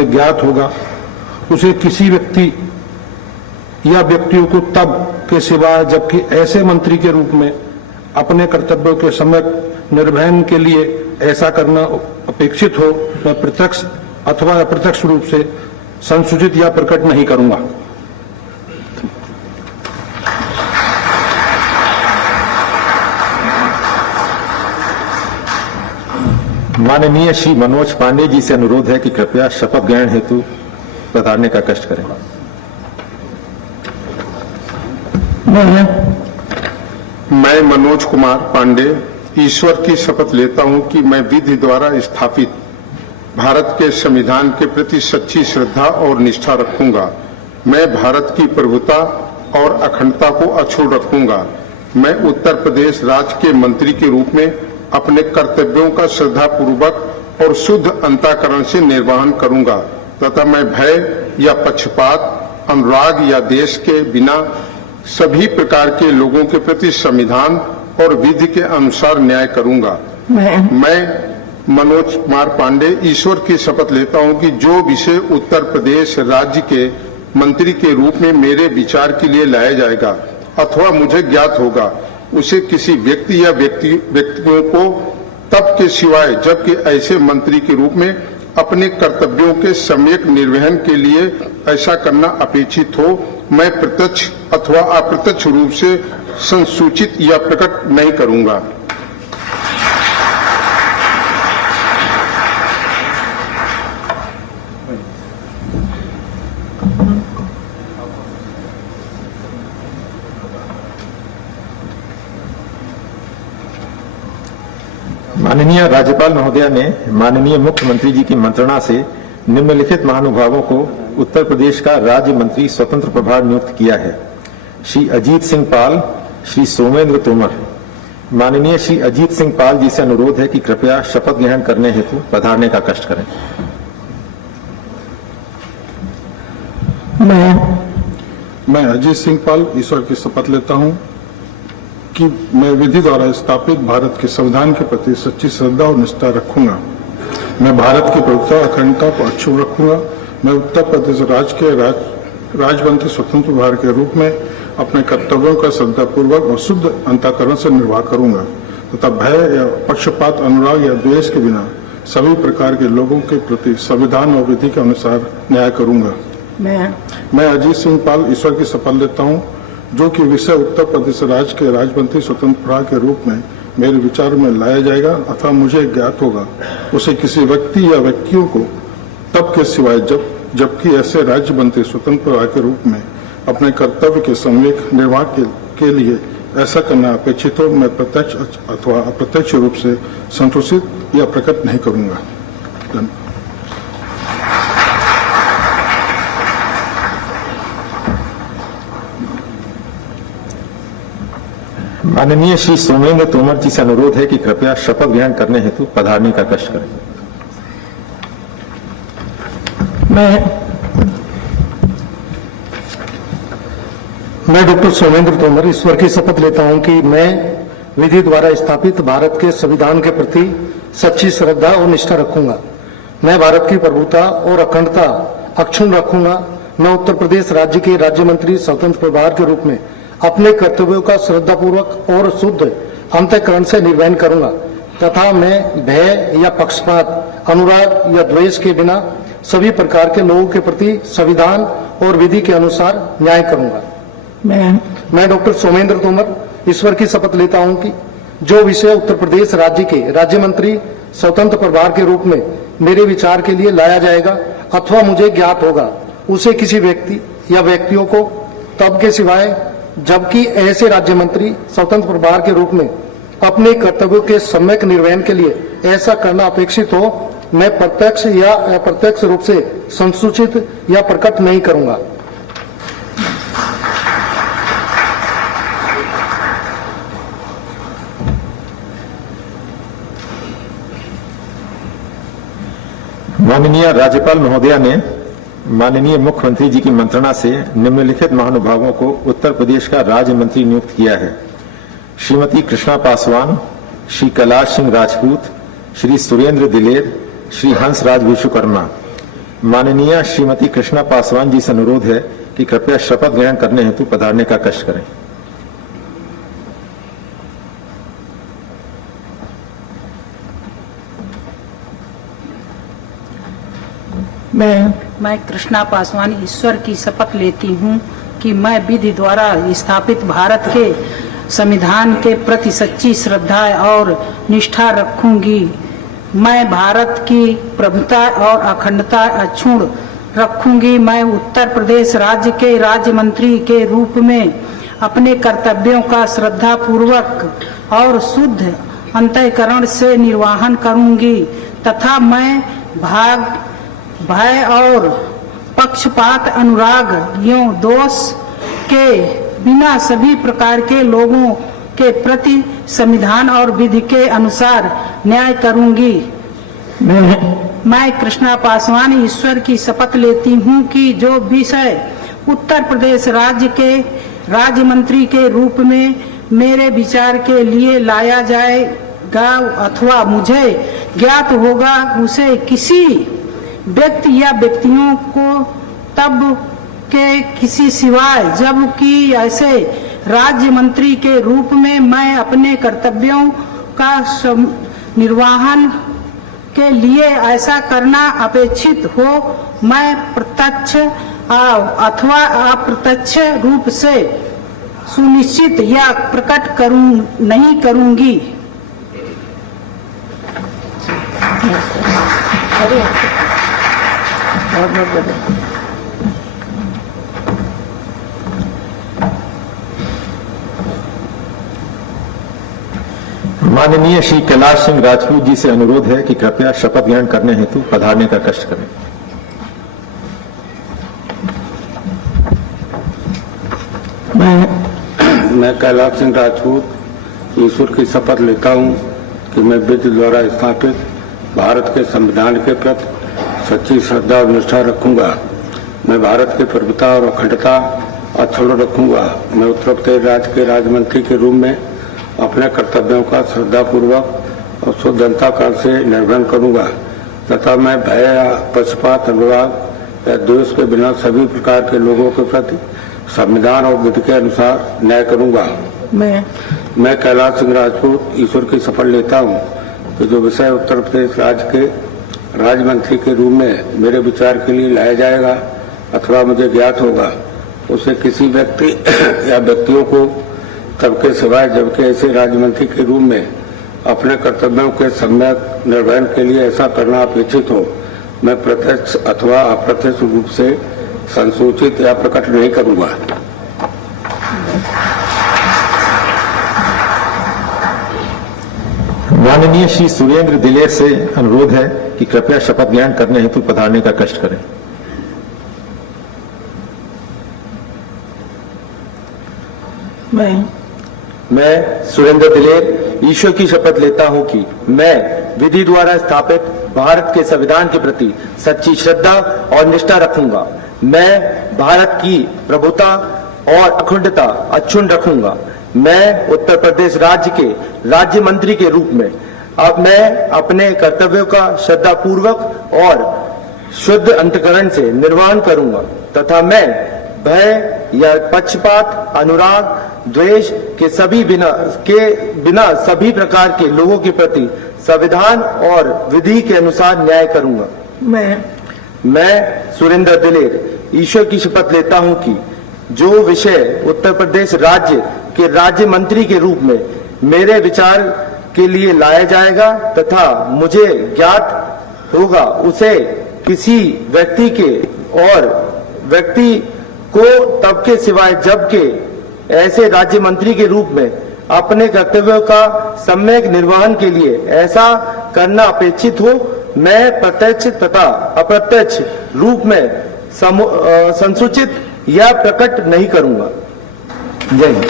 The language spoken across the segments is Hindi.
मुझे ज्ञात होगा उसे किसी व्यक्ति या व्यक्तियों को तब के सिवा जबकि ऐसे मंत्री के रूप में अपने कर्तव्यों के सम्यक निर्वहन के लिए ऐसा करना अपेक्षित हो, मैं प्रत्यक्ष अथवा अप्रत्यक्ष रूप से संसूचित या प्रकट नहीं करूंगा। माननीय श्री मनोज पांडे जी से अनुरोध है कि कृपया शपथ ग्रहण हेतु पधारने का कष्ट करें। मैं मनोज कुमार पांडे ईश्वर की शपथ लेता हूं कि मैं विधि द्वारा स्थापित भारत के संविधान के प्रति सच्ची श्रद्धा और निष्ठा रखूंगा। मैं भारत की प्रभुता और अखंडता को अक्षुण्ण रखूंगा। मैं उत्तर प्रदेश राज्य के मंत्री के रूप में अपने कर्तव्यों का श्रद्धापूर्वक और शुद्ध अंतःकरण से निर्वहन करूंगा तथा मैं भय या पक्षपात, अनुराग या देश के बिना सभी प्रकार के लोगों के प्रति संविधान और विधि के अनुसार न्याय करूंगा। मैं मनोज कुमार पांडे ईश्वर की शपथ लेता हूं कि जो विषय उत्तर प्रदेश राज्य के मंत्री के रूप में मेरे विचार के लिए लाया जाएगा अथवा मुझे ज्ञात होगा उसे किसी व्यक्ति या व्यक्तियों को तब के सिवाय जबकि ऐसे मंत्री के रूप में अपने कर्तव्यों के सम्यक निर्वहन के लिए ऐसा करना अपेक्षित हो, मैं प्रत्यक्ष अथवा अप्रत्यक्ष रूप से संसूचित या प्रकट नहीं करूंगा। माननीय राज्यपाल महोदया ने माननीय मुख्यमंत्री जी की मंत्रणा से निम्नलिखित महानुभावों को उत्तर प्रदेश का राज्य मंत्री स्वतंत्र प्रभार नियुक्त किया है। श्री अजीत सिंह पाल, श्री सोमेंद्र तोमर। माननीय श्री अजीत सिंह पाल जी से अनुरोध है कि कृपया शपथ ग्रहण करने हेतु पधारने का कष्ट करें। मैं अजीत सिंह पाल ईश्वर की शपथ लेता हूं कि मैं विधि द्वारा स्थापित भारत के संविधान के प्रति सच्ची श्रद्धा और निष्ठा रखूंगा। मैं भारत की प्रभुता अखंडता को अक्षुण्ण रखूंगा। मैं उत्तर प्रदेश राज्य के राजमंत्री स्वतंत्र प्रभार के रूप में अपने कर्तव्यों का श्रद्धापूर्वक और शुद्ध अंतःकरण से निर्वाह करूंगा तथा भय या पक्षपात, अनुराग या द्वेष के बिना सभी प्रकार के लोगों के प्रति संविधान और विधि के अनुसार न्याय करूंगा। मैं अजीत सिंह पाल ईश्वर की शपथ लेता हूं जो कि विषय उत्तर प्रदेश राज्य के राजमंत्री स्वतंत्र प्रभार के रूप में मेरे विचार में लाया जाएगा अथवा मुझे ज्ञात होगा उसे किसी व्यक्ति या व्यक्तियों को तब के सिवाय जबकि ऐसे राज्य मंत्री स्वतंत्र प्रभार के रूप में अपने कर्तव्य के सम्यक निर्वाह के लिए ऐसा करना अपेक्षित हो, मैं प्रत्यक्ष अथवा अप्रत्यक्ष रूप से संतोषित या प्रकट नहीं करूंगा। माननीय श्री सोमेंद्र तोमर जी से अनुरोध है कि कृपया शपथ ग्रहण करने हेतु पधारने का कष्ट करें। मैं डॉक्टर सोमेंद्र तोमर ईश्वर की शपथ लेता हूं कि मैं विधि द्वारा स्थापित भारत के संविधान के प्रति सच्ची श्रद्धा और निष्ठा रखूंगा। मैं भारत की प्रभुता और अखंडता अक्षुण्ण रखूंगा। मैं उत्तर प्रदेश राज्य के राज्य मंत्री स्वतंत्र प्रभार के रूप में अपने कर्तव्यों का श्रद्धापूर्वक और शुद्ध अंतःकरण से निर्वहन करूंगा तथा मैं भय या पक्षपात, अनुराग या द्वेष के बिना सभी प्रकार के लोगों के प्रति संविधान और विधि के अनुसार न्याय करूंगा। मैं डॉक्टर सोमेंद्र तोमर ईश्वर की शपथ लेता हूं कि जो विषय उत्तर प्रदेश राज्य के राज्य मंत्री स्वतंत्र प्रभार के रूप में मेरे विचार के लिए लाया जाएगा अथवा मुझे ज्ञात होगा उसे किसी व्यक्ति या व्यक्तियों को तब के सिवाय जबकि ऐसे राज्य मंत्री स्वतंत्र प्रभार के रूप में अपने कर्तव्यों के सम्यक निर्वहन के लिए ऐसा करना अपेक्षित हो, मैं प्रत्यक्ष या अप्रत्यक्ष रूप से संसूचित या प्रकट नहीं करूंगा। माननीय राज्यपाल महोदया ने माननीय मुख्यमंत्री जी की मंत्रणा से निम्नलिखित महानुभावों को उत्तर प्रदेश का राज्य मंत्री नियुक्त किया है। श्रीमती कृष्णा पासवान, श्री कैलाश सिंह राजपूत, श्री सुरेंद्र दिलेर, श्री हंसराज विश्वकर्मा। माननीय श्रीमती कृष्णा पासवान जी से अनुरोध है कि कृपया शपथ ग्रहण करने हेतु पधारने का कष्ट करें। मैं कृष्णा पासवान ईश्वर की शपथ लेती हूँ कि मैं विधि द्वारा स्थापित भारत के संविधान के प्रति सच्ची श्रद्धा और निष्ठा रखूंगी। मैं भारत की प्रभुता और अखंडता अक्षुण्ण रखूंगी। मैं उत्तर प्रदेश राज्य के राज्य मंत्री के रूप में अपने कर्तव्यों का श्रद्धा पूर्वक और शुद्ध अंतःकरण से निर्वहन करूंगी तथा मैं भय और पक्षपात अनुराग यों दोष के बिना सभी प्रकार के लोगों के प्रति संविधान और विधि के अनुसार न्याय करूंगी। मैं कृष्णा पासवान ईश्वर की शपथ लेती हूँ कि जो विषय उत्तर प्रदेश राज्य के राज्य मंत्री के रूप में मेरे विचार के लिए लाया जाएगा अथवा मुझे ज्ञात होगा उसे किसी व्यक्ति या व्यक्तियों को तब के किसी सिवाय जबकि ऐसे राज्य मंत्री के रूप में मैं अपने कर्तव्यों का निर्वहन के लिए ऐसा करना अपेक्षित हो मैं प्रत्यक्ष अथवा अप्रत्यक्ष रूप से सुनिश्चित या प्रकट नहीं करूंगी। माननीय श्री कैलाश सिंह राजपूत जी से अनुरोध है कि कृपया शपथ ग्रहण करने हेतु पधारने का कष्ट करें। मैं कैलाश सिंह राजपूत ईश्वर की शपथ लेता हूं कि मैं विधि द्वारा स्थापित भारत के संविधान के प्रति सच्ची श्रद्धा और निष्ठा रखूंगा। मैं भारत की प्रभुता और अखंडता अक्षुण्ण रखूंगा। मैं उत्तर प्रदेश राज्य के राज्य मंत्री के रूप में अपने कर्तव्यों का श्रद्धापूर्वक और शुद्ध अंतःकरण से निर्वहन करूंगा तथा मैं भय या पक्षपात अनुराग या द्वेष के बिना सभी प्रकार के लोगों के प्रति संविधान और विधि के अनुसार न्याय करूंगा। मैं कैलाश सिंह राजपूत ईश्वर की शपथ लेता हूं कि जो विषय उत्तर प्रदेश राज्य के राज्य मंत्री के रूप में मेरे विचार के लिए लाया जाएगा अथवा मुझे ज्ञात होगा उसे किसी व्यक्ति या व्यक्तियों को तब के सिवाय जबकि ऐसे राज्य मंत्री के रूप में अपने कर्तव्यों के सम्यक निर्वहन के लिए ऐसा करना अपेक्षित हो मैं प्रत्यक्ष अथवा अप्रत्यक्ष रूप से संसूचित या प्रकट नहीं करूंगा। माननीय श्री सुरेंद्र दिलेर से अनुरोध है कि कृपया शपथ ग्रहण करने हेतु पधारने का कष्ट करें। मैं सुरेंद्र दिलेर ईश्वर की शपथ लेता हूं कि मैं विधि द्वारा स्थापित भारत के संविधान के प्रति सच्ची श्रद्धा और निष्ठा रखूंगा। मैं भारत की प्रभुता और अखंडता अक्षुण्ण रखूंगा। मैं उत्तर प्रदेश राज्य के राज्य मंत्री के रूप में अब मैं अपने कर्तव्यों का श्रद्धा पूर्वक और शुद्ध अंतःकरण से निर्वहन करूंगा तथा मैं भय या पक्षपात अनुराग द्वेष के बिना सभी प्रकार के लोगों के प्रति संविधान और विधि के अनुसार न्याय करूंगा। मैं सुरेंद्र दिलेर ईश्वर की शपथ लेता हूं कि जो विषय उत्तर प्रदेश राज्य के राज्य मंत्री के रूप में मेरे विचार के लिए लाया जाएगा तथा मुझे ज्ञात होगा उसे किसी व्यक्ति को तब के सिवाय जबकि ऐसे राज्य मंत्री के रूप में अपने कर्तव्यों का सम्यक निर्वहन के लिए ऐसा करना अपेक्षित हो मैं प्रत्यक्ष तथा अप्रत्यक्ष रूप में संसूचित या प्रकट नहीं करूंगा। जय हिंद।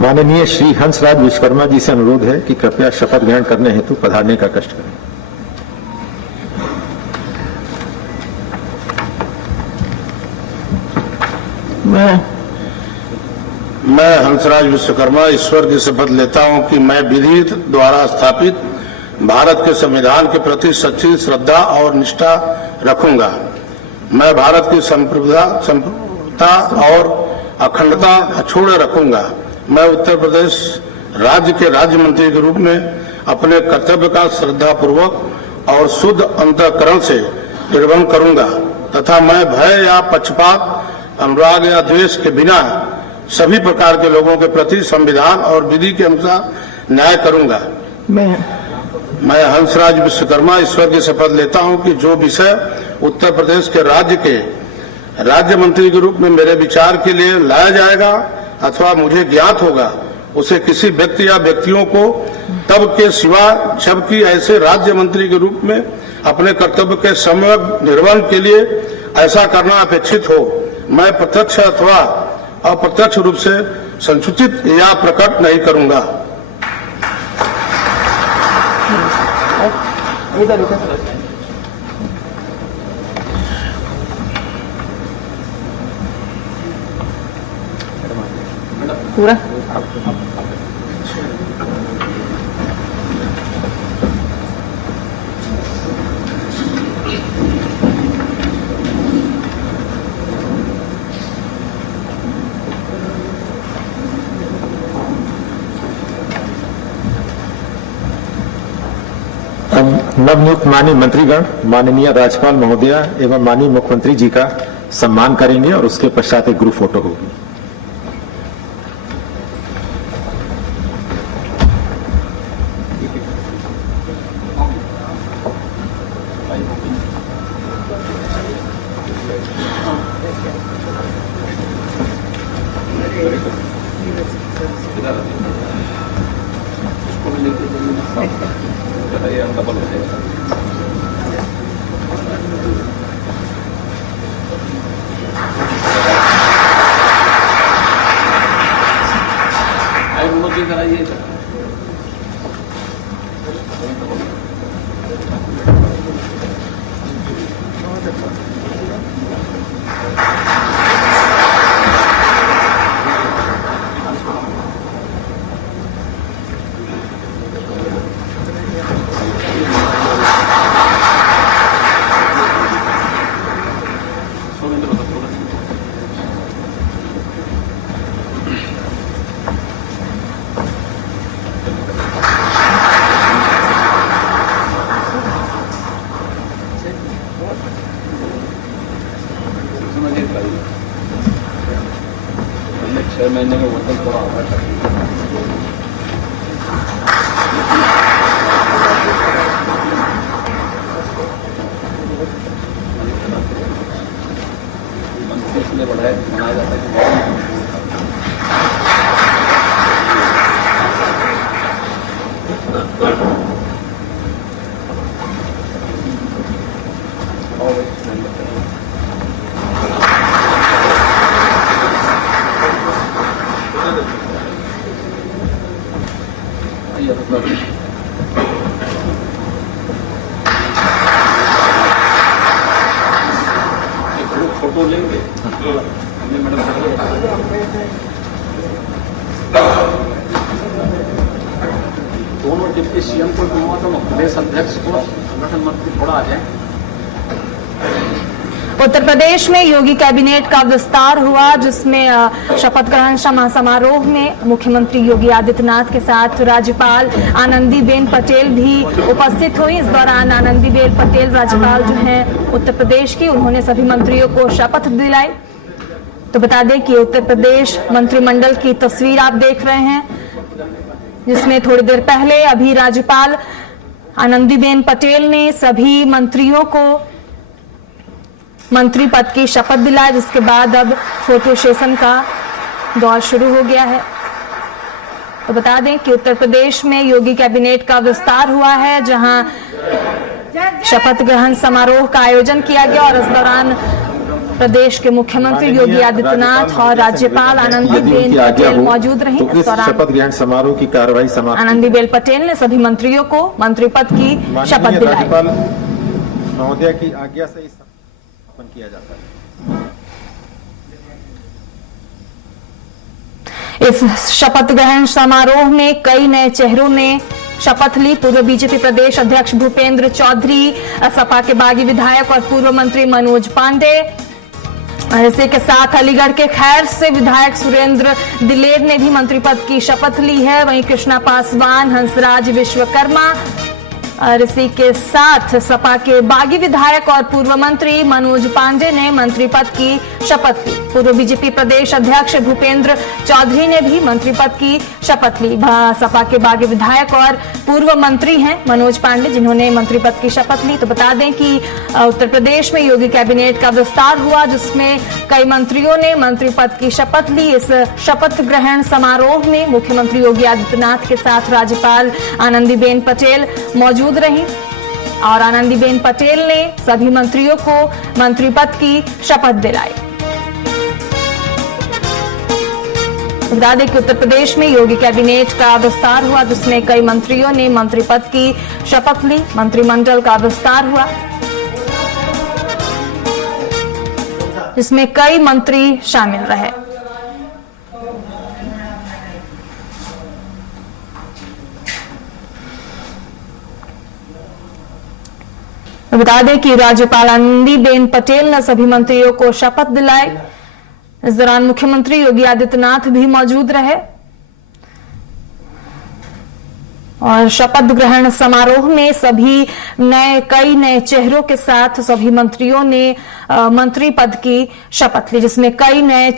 माननीय श्री हंसराज विश्वकर्मा जी से अनुरोध है कि कृपया शपथ ग्रहण करने हेतु पधारने का कष्ट करें। मैं हंसराज विश्वकर्मा ईश्वर की शपथ लेता हूं कि मैं विधि द्वारा स्थापित भारत के संविधान के प्रति सच्ची श्रद्धा और निष्ठा रखूंगा। मैं भारत की संप्रभुता और अखंडता अछूते रखूंगा। मैं उत्तर प्रदेश राज्य के राज्य मंत्री के रूप में अपने कर्तव्य का श्रद्धापूर्वक और शुद्ध अंतःकरण से निर्वहन करूंगा तथा मैं भय या पक्षपात, अनुराग या द्वेष के बिना सभी प्रकार के लोगों के प्रति संविधान और विधि के अनुसार न्याय करूंगा। मैं हंसराज विश्वकर्मा ईश्वर की शपथ लेता हूं कि जो विषय उत्तर प्रदेश के राज्य मंत्री के रूप में मेरे विचार के लिए लाया जाएगा अथवा मुझे ज्ञात होगा, उसे किसी व्यक्ति या व्यक्तियों को तब के सिवा जबकि ऐसे राज्य मंत्री के रूप में अपने कर्तव्य के सम्यक निर्वहन के लिए ऐसा करना अपेक्षित हो, मैं प्रत्यक्ष अथवा अप्रत्यक्ष रूप से संसूचित या प्रकट नहीं करूंगा। पूरा नवनियुक्त माननीय मंत्रीगण माननीय राज्यपाल महोदया एवं माननीय मुख्यमंत्री जी का सम्मान करेंगे और उसके पश्चात एक ग्रुप फोटो होगी। दोनों डिप्टी सीएम को प्रदेश अध्यक्ष को संगठन मंत्री थोड़ा आ जाए। उत्तर प्रदेश में योगी कैबिनेट का विस्तार हुआ, जिसमें शपथ ग्रहण समारोह में मुख्यमंत्री योगी आदित्यनाथ के साथ राज्यपाल आनंदीबेन पटेल भी उपस्थित हुई। इस दौरान आनंदीबेन पटेल राज्यपाल जो हैं उत्तर प्रदेश की, उन्होंने सभी मंत्रियों को शपथ दिलाई। तो बता दें कि उत्तर प्रदेश मंत्रिमंडल की तस्वीर आप देख रहे हैं, जिसमें थोड़ी देर पहले अभी राज्यपाल आनंदीबेन पटेल ने सभी मंत्रियों को मंत्री पद की शपथ दिलाई, जिसके बाद अब फोटो सेशन का दौर शुरू हो गया है। तो बता दें कि उत्तर प्रदेश में योगी कैबिनेट का विस्तार हुआ है, जहां शपथ ग्रहण समारोह का आयोजन किया गया और इस दौरान प्रदेश के मुख्यमंत्री योगी आदित्यनाथ और राज्यपाल आनंदीबेन पटेल मौजूद रही। इस दौरान शपथ ग्रहण समारोह की कार्रवाई समाप्त। आनंदीबेन पटेल ने सभी मंत्रियों को मंत्री पद की शपथ दिलाई। राज्यपाल महोदया की आज्ञा से किया जाता है। इस शपथ ग्रहण समारोह में कई नए चेहरों ने शपथ ली। पूर्व बीजेपी प्रदेश अध्यक्ष भूपेंद्र चौधरी, सपा के बागी विधायक और पूर्व मंत्री मनोज पांडे, इसी के साथ अलीगढ़ के खैर से विधायक सुरेंद्र दिलेर ने भी मंत्री पद की शपथ ली है। वहीं कृष्णा पासवान, हंसराज विश्वकर्मा और इसी के साथ सपा के बागी विधायक और पूर्व मंत्री मनोज पांडे ने मंत्री पद की शपथ ली। पूर्व बीजेपी प्रदेश अध्यक्ष भूपेंद्र चौधरी ने भी मंत्री पद की शपथ ली। सपा के बागी विधायक और पूर्व मंत्री हैं मनोज पांडे, जिन्होंने मंत्री पद की शपथ ली। तो बता दें कि उत्तर प्रदेश में योगी कैबिनेट का विस्तार हुआ, जिसमें कई मंत्रियों ने मंत्री पद की शपथ ली। इस शपथ ग्रहण समारोह में मुख्यमंत्री योगी आदित्यनाथ के साथ राज्यपाल आनंदीबेन पटेल मौजूद रही और आनंदीबेन पटेल ने सभी मंत्रियों को मंत्री पद की शपथ दिलाई। बता दें कि उत्तर प्रदेश में योगी कैबिनेट का विस्तार हुआ, जिसमें कई मंत्रियों ने मंत्री पद की शपथ ली। मंत्रिमंडल का विस्तार हुआ, जिसमें कई मंत्री शामिल रहे। बता दें कि राज्यपाल आनंदीबेन पटेल ने सभी मंत्रियों को शपथ दिलाई। इस दौरान मुख्यमंत्री योगी आदित्यनाथ भी मौजूद रहे और शपथ ग्रहण समारोह में कई नए चेहरों के साथ सभी मंत्रियों ने मंत्री पद की शपथ ली, जिसमें कई नए